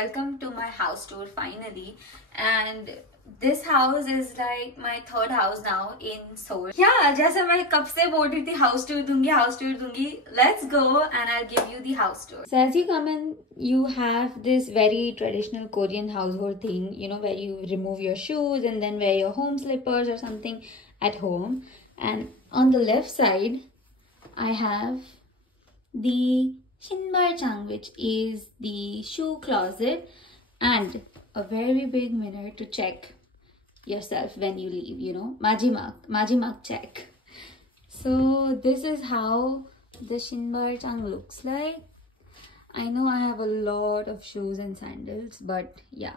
welcome to my house tour finally. And this house is like my third house now in Seoul. Yeah, जैसे मैं कब से बोल रही थी house tour दूंगी. Let's go and I'll give you the house tour. So as you come in, you have this very traditional Korean household thing, you know, where you remove your shoes and then wear your home slippers or something at home. And on the left side, I have the Shinbarchang, which is the shoe closet, and a very big mirror to check yourself when you leave, you know, Majimak check. So this is how the Shinbarchang looks like. I know I have a lot of shoes and sandals, but yeah,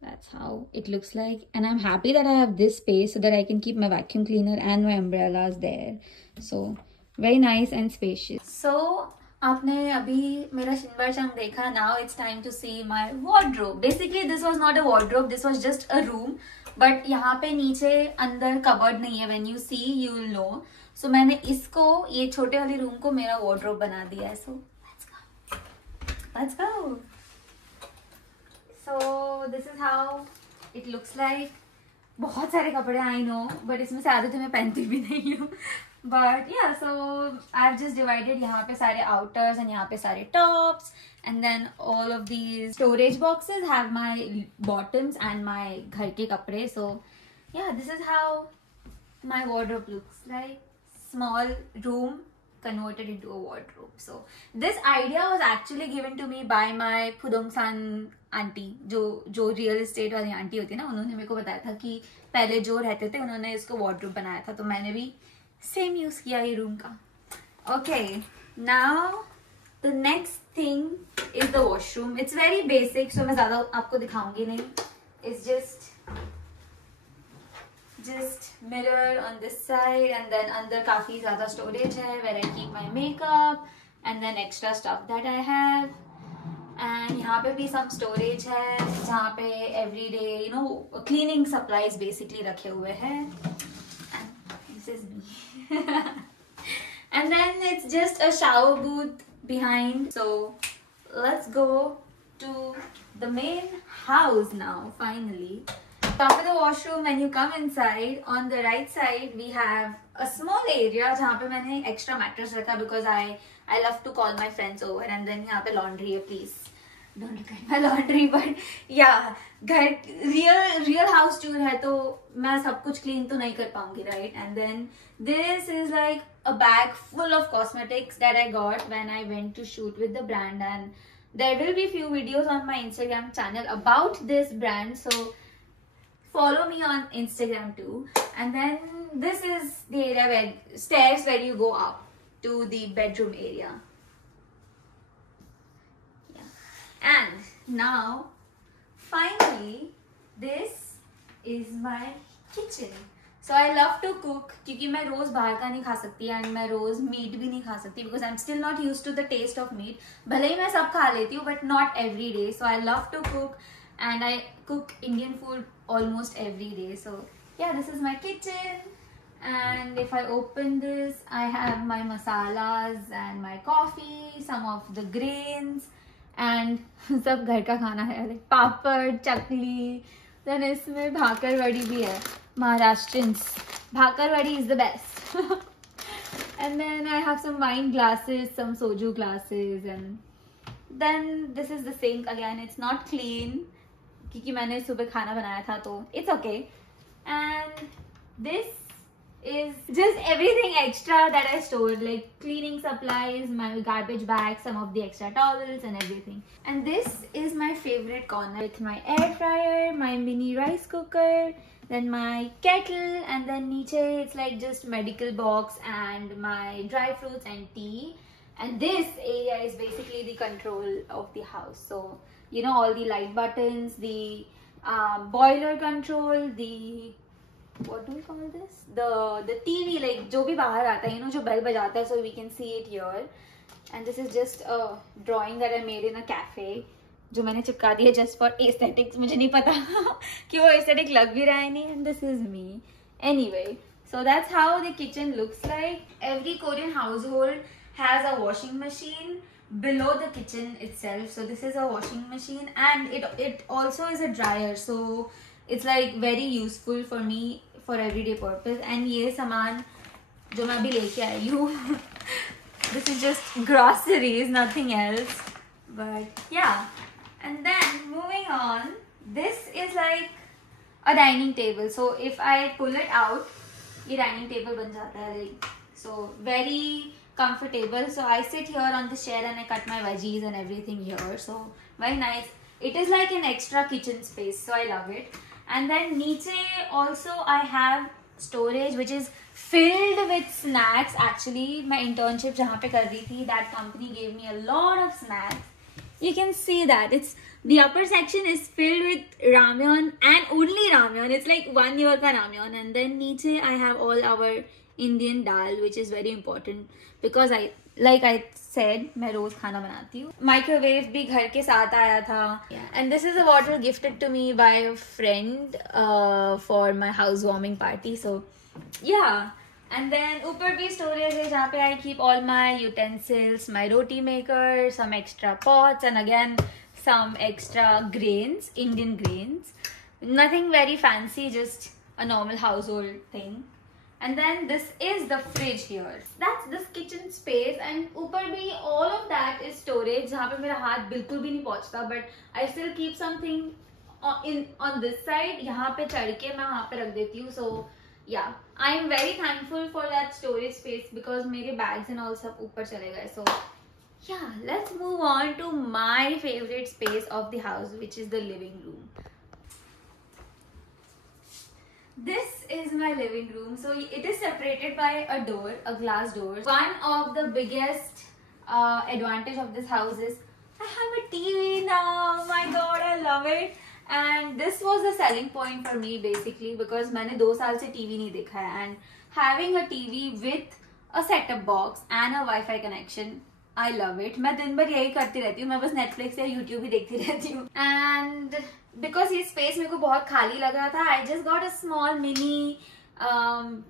that's how it looks like. And I'm happy that I have this space so that I can keep my vacuum cleaner and my umbrellas there. So very nice and spacious. So आपने अभी मेरा शिनबारचंग देखा. Now it's time to see my wardrobe. Basically this was not a wardrobe, this was just a room. But यहाँ पे नीचे अंदर cupboard नहीं है. When you see you will know. So मैंने इसको, ये छोटे वाली रूम को मेरा wardrobe बना दिया है. So let's go. So this is how it looks like. बहुत सारे कपड़े I know, but इसमें से आधे तो मैं पहनती भी नहीं हूँ. But yeah, so I've just divided यहाँ पे सारे outers and यहाँ पे सारे tops, and then all of these storage boxes have my bottoms and my घर के कपड़े. So yeah, this is how my wardrobe looks like. Small room converted into a wardrobe. So this idea was actually given to me by my Pudongsan auntie, जो real estate वाली auntie होती है ना, उन्होंने मेरे को बताया था कि पहले जो रहते थे उन्होंने इसको wardrobe बनाया था, तो मैंने भी same use किया ये room का. Okay, now the next thing is the washroom. It's very basic, so मैं ज़्यादा आपको दिखाऊंगी नहीं. It's just mirror on this side, and then अंदर काफी ज़्यादा storage है where I keep my makeup and then extra stuff that I have. And यहाँ पे भी some storage है जहाँ पे everyday, you know, cleaning supplies basically रखे हुए हैं. And this is me. And then it's just a shower booth behind. So let's go to the main house now, finally. So after the washroom, when you come inside, on the right side we have a small area जहाँ पे मैंने extra mattress रखा because I love to call my friends over. And then यहाँ पे laundry है, please don't look at my laundry. But yeah, घर real house tour है तो मैं सब कुछ clean तो नहीं कर पाऊंगी, right? And then this is like a bag full of cosmetics that I got when I went to shoot with the brand, and there will be few videos on my Instagram channel about this brand, so follow me on Instagram too. And then this is the area where stairs where you go up to the bedroom area. Yeah. And now finally this is my kitchen. So I love to cook क्योंकि मैं रोज बाहर का नहीं खा सकती and मैं रोज meet भी नहीं खा सकती because I'm still not used to the taste of meat. भले ही मैं सब खा लेती हूँ but not every day. So I love to cook and I cook Indian food almost every day. So yeah, this is my kitchen, and if I open this I have my masalas and my coffee, some of the grains, and सब घर का खाना है, like पापड़, चकली. Then इसमें भाकर वड़ी भी है, Maharashtrians. Bhakar wadi is the best. And then I have some wine glasses, some soju glasses, and then this is the sink again. It's not clean क्योंकि मैंने सुबह खाना बनाया था तो it's okay. And this is just everything extra that I stored, like cleaning supplies, my garbage bags, some of the extra towels and everything. And this is my favorite corner with my air fryer, my mini rice cooker, then my kettle, and then niche it's like just medical box and my dry fruits and tea. And this area is basically the control of the house. So you know, all the light buttons, the boiler control, the what do we call this, the TV, like जो भी बाहर आता है, you know, जो bell बजाता है, so we can see it here. And this is just a drawing that I made in a cafe जो मैंने चिपका दिया just for aesthetics. मुझे नहीं पता कि वो aesthetic लग भी रहा है नहीं. And this is me. Anyway, so that's how the kitchen looks like. Every Korean household has a washing machine below the kitchen itself. So this is a washing machine, and it also is a dryer, so it's like very useful for me for everyday purpose. And ये सामान जो मैं अभी लेके आई हूँ this is just groceries, nothing else. But yeah, and then moving on, this is like a dining table. So if I pull it out, ये dining table बन जाता है, like, so very comfortable. So I sit here on the chair and I cut my veggies and everything here. So very nice. It is like an extra kitchen space, so I love it. And then नीचे also I have storage which is filled with snacks. Actually my internship जहाँ पे कर रही थी, that company gave me a lot of snacks. You can see that it's the upper section is filled with ramyeon and only ramyeon. It's like 1 year ka ramyeon. And then नीचे I have all our Indian dal, which is very important because I said मैं रोज खाना बनाती हूँ. Microwave भी घर के साथ आया था. And this is a bottle gifted to me by a friend for my housewarming party. So yeah. And then ऊपर भी storage है जहाँ पे I keep all my utensils, my roti maker, some extra pots, and again some extra grains, Indian grains. Nothing very fancy, just a normal household thing. And then this is the fridge here. That's this kitchen space, and ऊपर भी all of that is storage जहाँ पे मेरा हाथ बिल्कुल भी नहीं पहुँचता, but I still keep something on this side. यहाँ पे चढ़ के मैं वहाँ पे रख देती हूँ. So yeah, I am very thankful for that storage space because मेरे bags and all सब ऊपर चले गए. So yeah, let's move on to my favorite space of the house, which is the living room. This is my living room. So it is separated by a door, a glass door. One of the biggest advantage of this house is I have a TV now. My God, I love it. And this was the selling point for me basically because मैंने 2 साल से TV नहीं देखा है. And having a TV with a setup box and a Wi-Fi connection, I love it. मैं दिन भर यही करती रहती हूँ. मैं बस Netflix या YouTube ही देखती रहती हूँ. And because ये space मेरे को बहुत खाली लग रहा था, I just got a small mini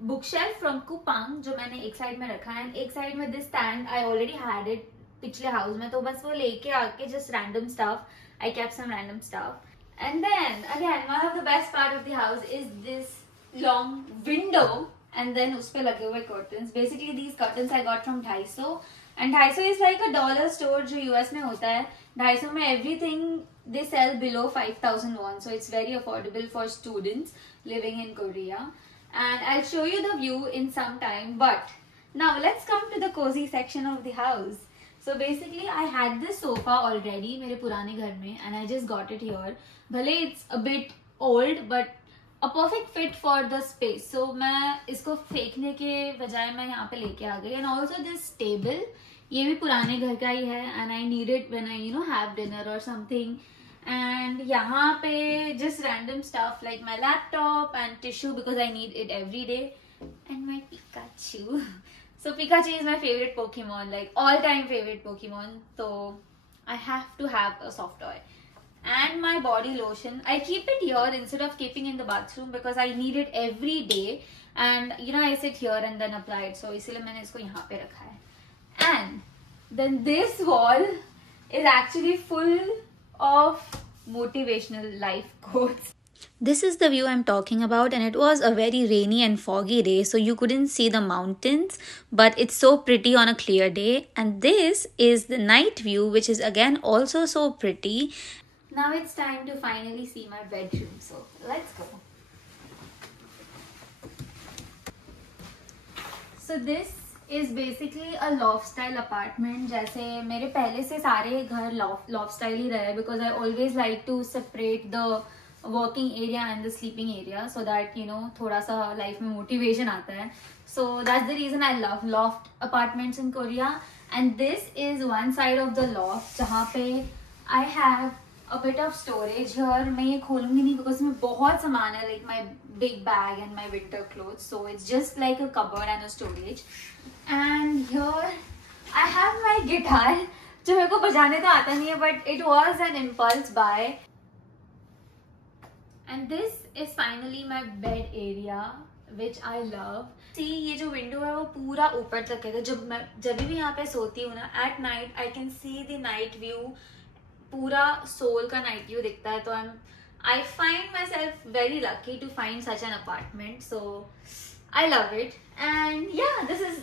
bookshelf from Coupang जो मैंने एक साइड में रखा है. एक साइड में this stand I already had it पिछले हाउस में, तो बस वो लेके आके just random stuff. I kept some random stuff. And then again, one of the best part of the house is this long window, and then उसपे लगे हुए curtains. Basically these curtains I got from Daiso. And Daiso is like a dollar store जो US में होता है. Daiso में everything they sell below 5,000 won, so it's very affordable for students living in Korea. And I'll show you the view in some time. But now let's come to the cozy section of the house. So basically I had this sofa already मेरे पुराने घर में, and I just got it here. भले it's a bit old, but a perfect fit for the space. So मैं इसको फेंकने के बजाय मैं यहाँ पे लेके आ गई. And also this table, ये भी पुराने घर का ही है, and I need it when I have dinner or something. And यहाँ पे just random stuff like my laptop and tissue because I need it every day, and my Pikachu. So Pikachu is my favorite Pokemon, like all-time favorite Pokemon. So I have to have a soft toy. And my body lotion, I keep it here instead of keeping in the bathroom because I need it every day. And I sit here and then apply it. So इसलिए मैंने इसको यहाँ पे रखा है. And then this wall is actually full of motivational life quotes. This is the view I'm talking about, and it was a very rainy and foggy day, so you couldn't see the mountains, but it's so pretty on a clear day. And this is the night view, which is again also so pretty. Now it's time to finally see my bedroom, so let's go. So this is basically a loft style apartment. जैसे मेरे पहले से सारे घर loft style ही रहे, because I always like to separate the working area and the sleeping area so that थोड़ा सा life में motivation आता है. So that's the reason I love loft apartments in Korea. And this is one side of the loft जहाँ पे I have a bit of storage here. मैं ये खोलूंगी नहीं because इसमें बहुत सामान है, like my big bag and my winter clothes. So it's just like a cupboard and a storage. And here I have my guitar जो मेरे को बजाने तो आता नहीं है, but it was an impulse buy. And this is finally my bed area, which I love. See, ये जो window है वो पूरा ऊपर तक है, तो जब भी यहाँ पे सोती हूँ ना at night I can see the night view, पूरा Seoul का night view दिखता है. तो I find myself very lucky to find such an apartment, so I love it. And yeah, this is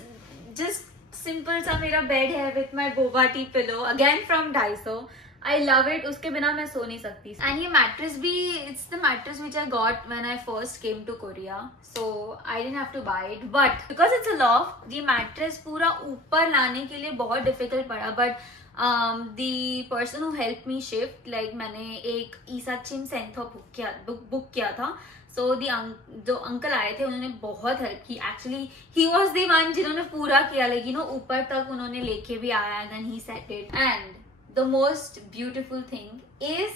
just simple सा मेरा bed है with my boba tea pillow again from Daiso. I love it. उसके बिना मैं सो नहीं सकती. And ये mattress भी, it's the mattress which I got when I first came to Korea, so I didn't have to buy it. But because it's a loft, ये mattress पूरा ऊपर लाने के लिए बहुत difficult पड़ा. But the person who helped me shift, like मैंने एक ईसाचिन सेंथो बुक किया था. So जो अंकल आए थे उन्होंने बहुत हेल्प की. Actually he was the one जिन्होंने पूरा किया, like you know ऊपर तक उन्होंने लेके भी आया, and then he set it. And the most beautiful thing is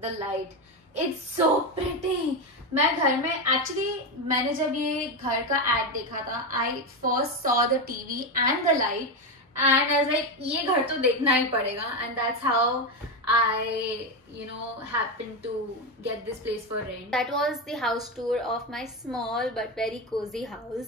the light. It's so pretty. मैं घर में actually मैंने जब ये घर का ad देखा था, I first saw the TV and the light, and I was like ये घर तो देखना ही पड़ेगा. And that's how I happened to get this place for rent. That was the house tour of my small but very cozy house.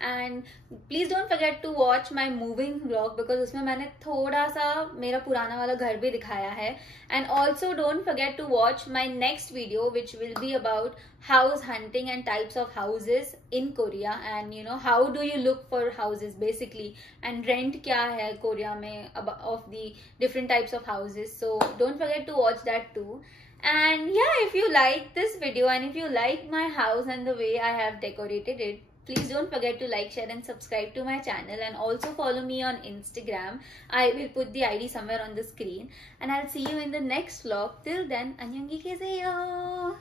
And please don't forget to watch my moving vlog, because उसमें मैंने थोड़ा सा मेरा पुराना वाला घर भी दिखाया है. And also don't forget to watch my next video, which will be about house hunting and types of houses in Korea, and how do you look for houses basically, and rent क्या है Korea में of the different types of houses. So don't forget to watch that too. And yeah, if you like this video and if you like my house and the way I have decorated it, please don't forget to like, share and subscribe to my channel, and also follow me on Instagram. I will put the ID somewhere on the screen, and I'll see you in the next vlog. Till then, 안녕히 계세요.